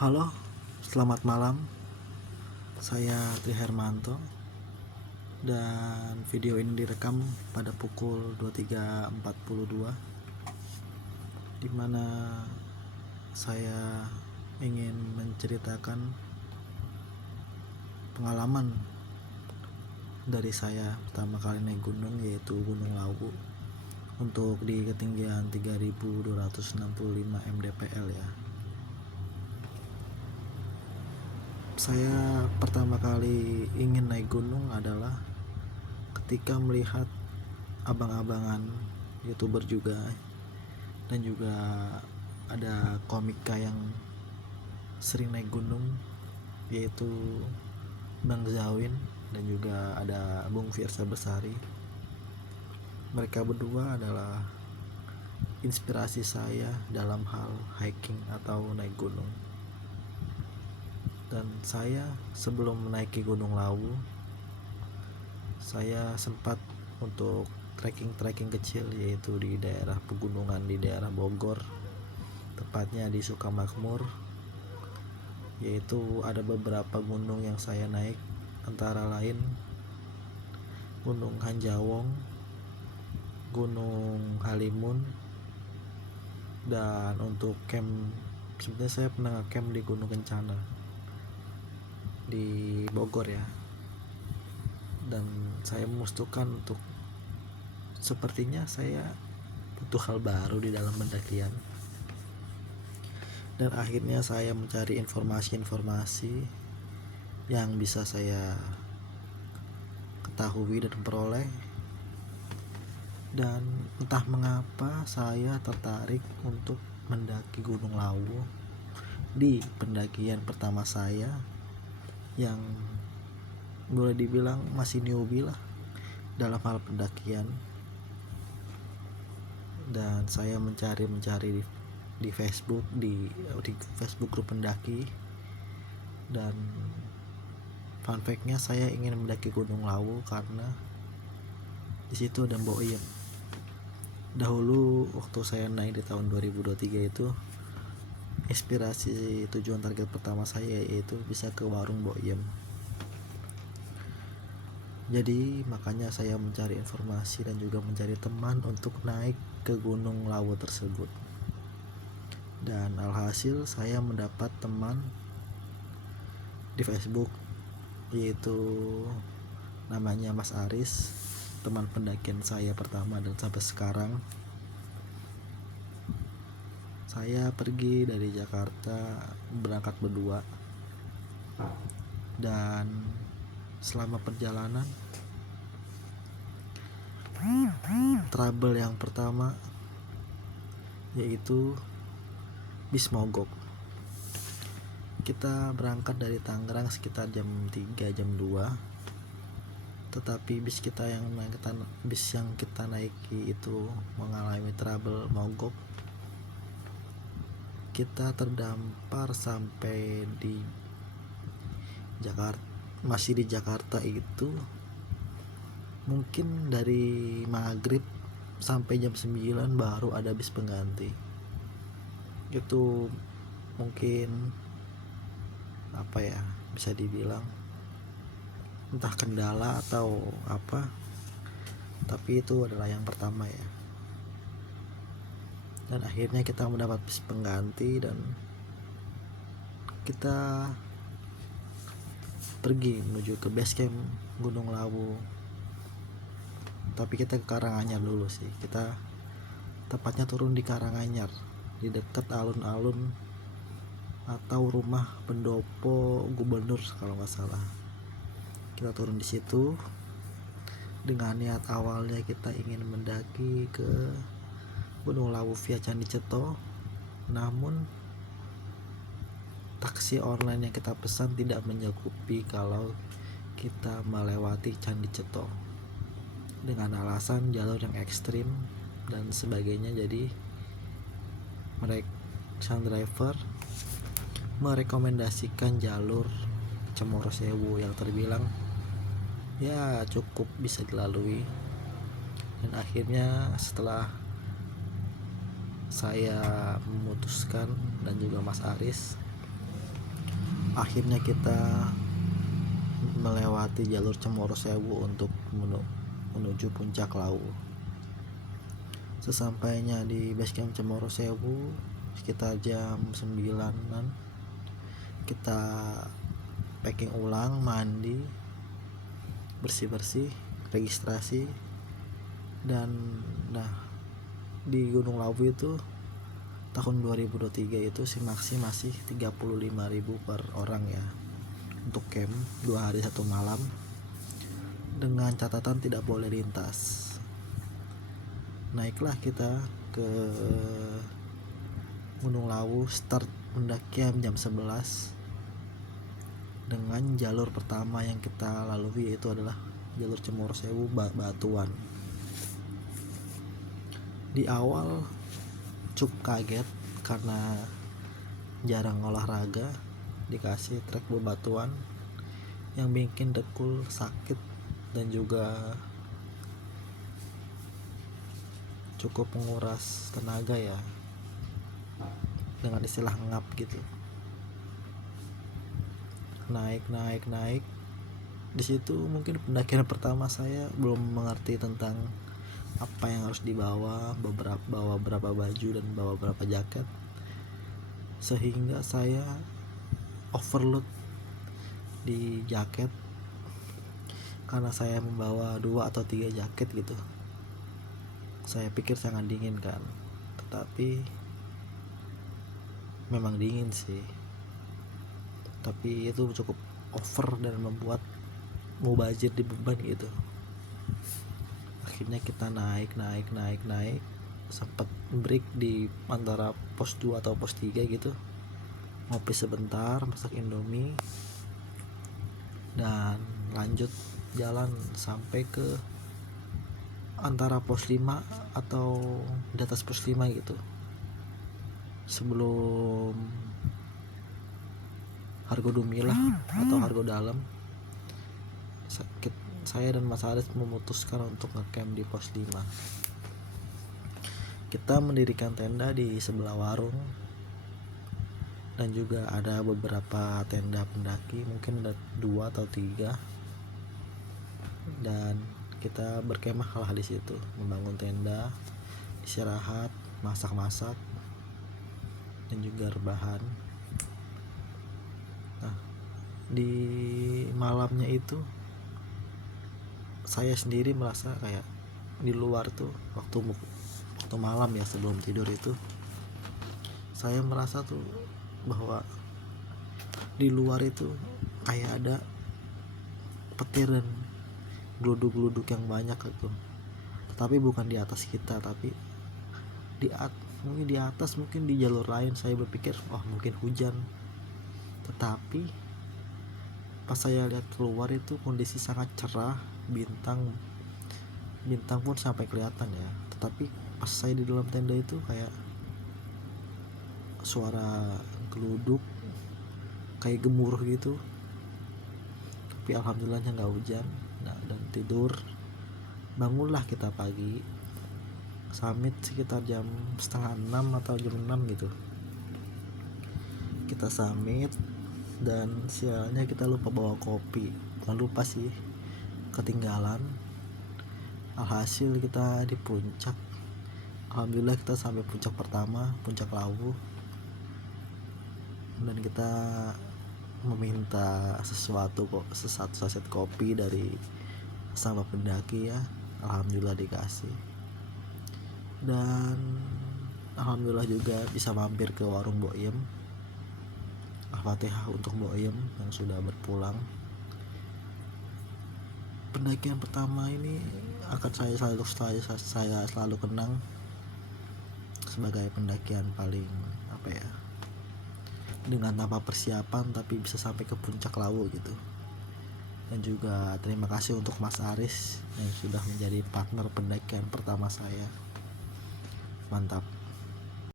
Halo, selamat malam. Saya Tri Hermanto dan video ini direkam pada pukul 23.42 di mana saya ingin menceritakan pengalaman dari saya pertama kali naik gunung, yaitu Gunung Lawu untuk di ketinggian 3265 mdpl ya. Saya pertama kali ingin naik gunung adalah ketika melihat abang-abangan YouTuber juga, dan juga ada komika yang sering naik gunung, yaitu Bang Zawin dan juga ada Bung Firsa Besari. Mereka berdua adalah inspirasi saya dalam hal hiking atau naik gunung. Dan saya sebelum menaiki Gunung Lawu, saya sempat untuk trekking kecil, yaitu di daerah pegunungan di daerah Bogor, tepatnya di Sukamakmur. Yaitu ada beberapa gunung yang saya naik, antara lain Gunung Hanjawong, Gunung Halimun, dan untuk camp sebenarnya saya pernah camp di Gunung Kencana di Bogor ya. Dan saya memutuskan untuk sepertinya saya butuh hal baru di dalam pendakian, dan akhirnya saya mencari informasi-informasi yang bisa saya ketahui dan peroleh. Dan entah mengapa saya tertarik untuk mendaki Gunung Lawu di pendakian pertama saya, yang boleh dibilang masih newbie lah dalam hal pendakian. Dan saya mencari di Facebook, di Facebook grup pendaki. Dan fun fact-nya, saya ingin mendaki Gunung Lawu karena di situ ada Mbok Iem. Dahulu waktu saya naik di tahun 2023 itu, inspirasi tujuan target pertama saya yaitu bisa ke warung Mbok Iem. Jadi makanya saya mencari informasi dan juga mencari teman untuk naik ke Gunung Lawu tersebut. Dan alhasil saya mendapat teman di Facebook, yaitu namanya Mas Aris, teman pendakian saya pertama, dan sampai sekarang saya pergi dari Jakarta berangkat berdua. Dan selama perjalanan, trouble yang pertama yaitu bis mogok. Kita berangkat dari Tangerang sekitar jam 3, jam 2, tetapi bis yang kita naiki itu mengalami trouble mogok. Kita terdampar sampai di Jakarta, masih di Jakarta itu mungkin dari maghrib sampai jam 9 baru ada bis pengganti. Itu mungkin apa ya, bisa dibilang entah kendala atau apa, tapi itu adalah yang pertama ya. Dan akhirnya kita mendapat bis pengganti dan kita pergi menuju ke base camp Gunung Lawu. Tapi kita ke Karanganyar dulu sih. Kita tepatnya turun di Karanganyar, di dekat alun-alun atau rumah pendopo gubernur kalau nggak salah. Kita turun di situ dengan niat awalnya kita ingin mendaki ke Gunung Lawu via Candi Ceto, namun taksi online yang kita pesan tidak mencukupi kalau kita melewati Candi Ceto, dengan alasan jalur yang ekstrim dan sebagainya. Jadi mereka sang driver merekomendasikan jalur Cemoro Sewu yang terbilang ya cukup bisa dilalui. Dan akhirnya setelah saya memutuskan dan juga Mas Aris akhirnya kita melewati jalur Cemoro Sewu untuk menuju puncak Lawu. Sesampainya di basecamp Cemoro Sewu sekitar jam 9-an, kita packing ulang, mandi, bersih-bersih, registrasi. Dan di Gunung Lawu itu tahun 2023 itu simaksi masih 35.000 per orang ya untuk camp 2 hari 1 malam, dengan catatan tidak boleh lintas. Naiklah kita ke Gunung Lawu, start pendakian jam 11 dengan jalur pertama yang kita lalui yaitu adalah jalur Cemoro Sewu Batuan. Di awal cukup kaget karena jarang olahraga, dikasih trek bebatuan yang bikin dekul sakit dan juga cukup menguras tenaga ya, dengan istilah ngap gitu. Naik di situ mungkin pendakian pertama saya belum mengerti tentang apa yang harus dibawa, bawa berapa baju dan bawa berapa jaket, sehingga saya overload di jaket karena saya membawa 2 atau 3 jaket gitu. Saya pikir sangat dingin kan, tetapi memang dingin sih, tapi itu cukup over dan membuat mubazir di beban gitu. Akhirnya kita naik sempat break di antara pos 2 atau pos 3 gitu, ngopi sebentar, masak indomie, dan lanjut jalan sampai ke antara pos 5 atau di atas pos 5 gitu, sebelum Hargo Dumilah atau Hargo Dalam. Saya dan Mas Aris memutuskan untuk ngecamp di pos 5. Kita mendirikan tenda di sebelah warung, dan juga ada beberapa tenda pendaki, mungkin ada 2 atau 3, dan kita berkemah lah di situ, membangun tenda, istirahat, masak dan juga rebahan. Nah, di malamnya itu saya sendiri merasa kayak di luar tuh, waktu malam ya sebelum tidur itu, saya merasa tuh bahwa di luar itu kayak ada petir dan geluduk-geluduk yang banyak gitu. Tapi bukan di atas kita, tapi mungkin di atas, mungkin di jalur lain. Saya berpikir mungkin hujan, tetapi pas saya lihat keluar itu kondisi sangat cerah, bintang pun sampai kelihatan ya. Tetapi pas saya di dalam tenda itu kayak suara geluduk, kayak gemuruh gitu. Tapi alhamdulillahnya nggak hujan. Dan tidur, bangunlah kita pagi, summit sekitar jam 5:30 atau jam 6 gitu. Kita summit, dan sialnya kita lupa bawa kopi. Bukan lupa sih, ketinggalan. Alhasil kita di puncak, alhamdulillah kita sampai puncak pertama, puncak Lawu, dan kita meminta satu saset kopi dari sama pendaki ya. Alhamdulillah dikasih, dan alhamdulillah juga bisa mampir ke warung Boyem. Al-Fatihah untuk Boyem yang sudah berpulang. Pendakian pertama ini akan saya selalu kenang sebagai pendakian paling dengan tanpa persiapan tapi bisa sampai ke puncak Lawu gitu. Dan juga terima kasih untuk Mas Aris yang sudah menjadi partner pendakian pertama saya. Mantap.